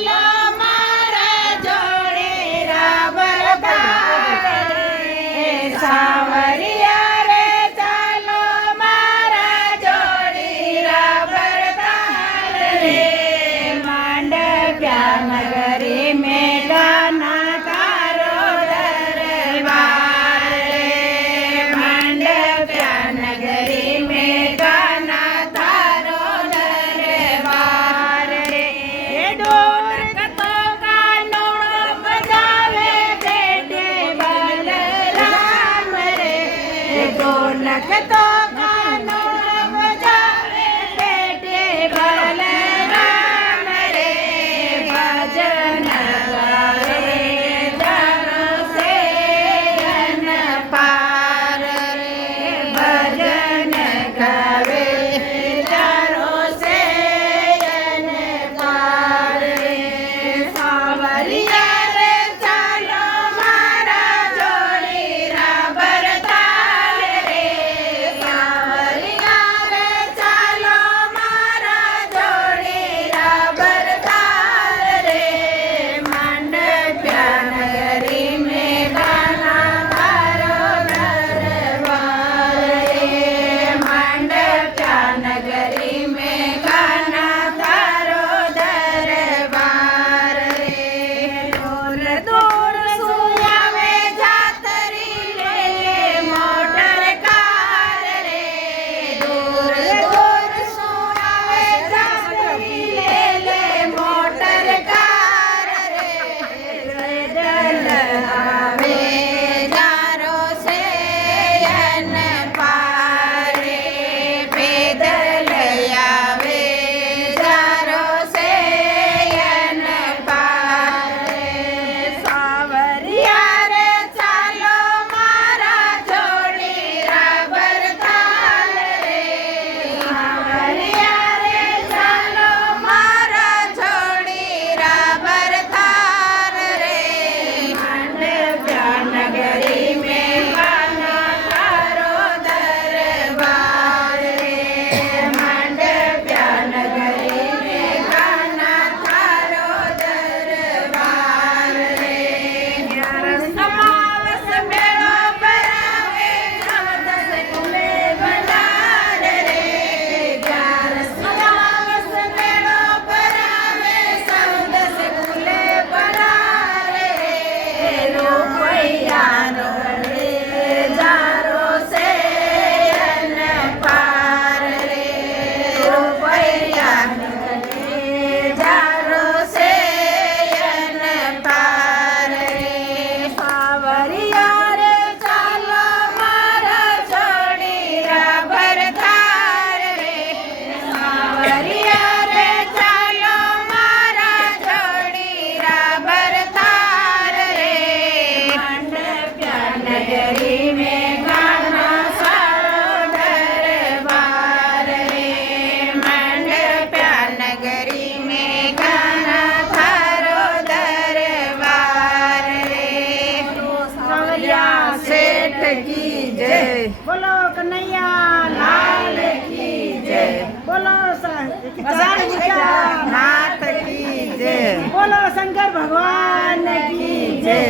ચાલો મારા જોડે રાબર તારે સાવરિયા રે ચાલો મારા જોડે રાબર તારે માંડવ્યા નગરી મેઘાના તારો દરબાર રે માંડવ્યા નગરી મેઘાના તારો દરબાર રે ઢોલ કતો ગાનો બજાવે બેઠે બલરામ રે ઢોલ કતો ગાનો બજાવે બેઠે બલરામ રે ભજન ગાવે જાનો સેયન પાર રે ભજન ગાવે જાનો સેયન પાર રે સાવરિયા રે ચાલો મારા જોડી રાબર તાલ રે સાવરિયા રે ચાલો મારા જોડી રાબર તાલ રે માંડવ્યા નગરી મેઘાના તારો દરબાર રે માંડવ્યા નગરી મેઘાના તારો દરબાર રે દૂર દૂર સુયાવે જાતરી લે મોટર કાર રે દૂર દૂર સુયાવે જાતરી લે મોટર કાર રે દલ આવે જારો સેયન પારે પેદલ આવે જારો સેયન પારે સાવરિયા રે ચાલો મારા જોડી રાબર તાલ રે સાવરિયા રે ચાલો મારા જોડી રાબર તાલ રે માંડવ્યા નગરી મેઘાના તારો દરબાર રે માંડવ્યા નગરી મેઘાના તારો દરબાર રે સમાવસ મેળો ભરાવે જમદસ કુલે બનાર રે સમાવસ મેળો ભરાવે જમદસ કુલે બનાર રે રૂપૈયાનો રે જારો સેયન પાર રે રૂપૈયાનો રે જારો સેયન પાર રે સાવરિયા રે ચાલો મારા જોડી રાબર તાર રે સાવરિયા રે ચાલો મારા જોડી રાબર તાર રે માંડવ્યા નગરી મેઘાના સારો દરબાર રે માંડવ્યા નગરી મેઘાના તારો દરબાર રે સાવરિયા શેઠ કી જય બોલો કનૈયા લાલ કી જય બોલો નાથ કી જય બોલો શંકર ભગવાન કી જય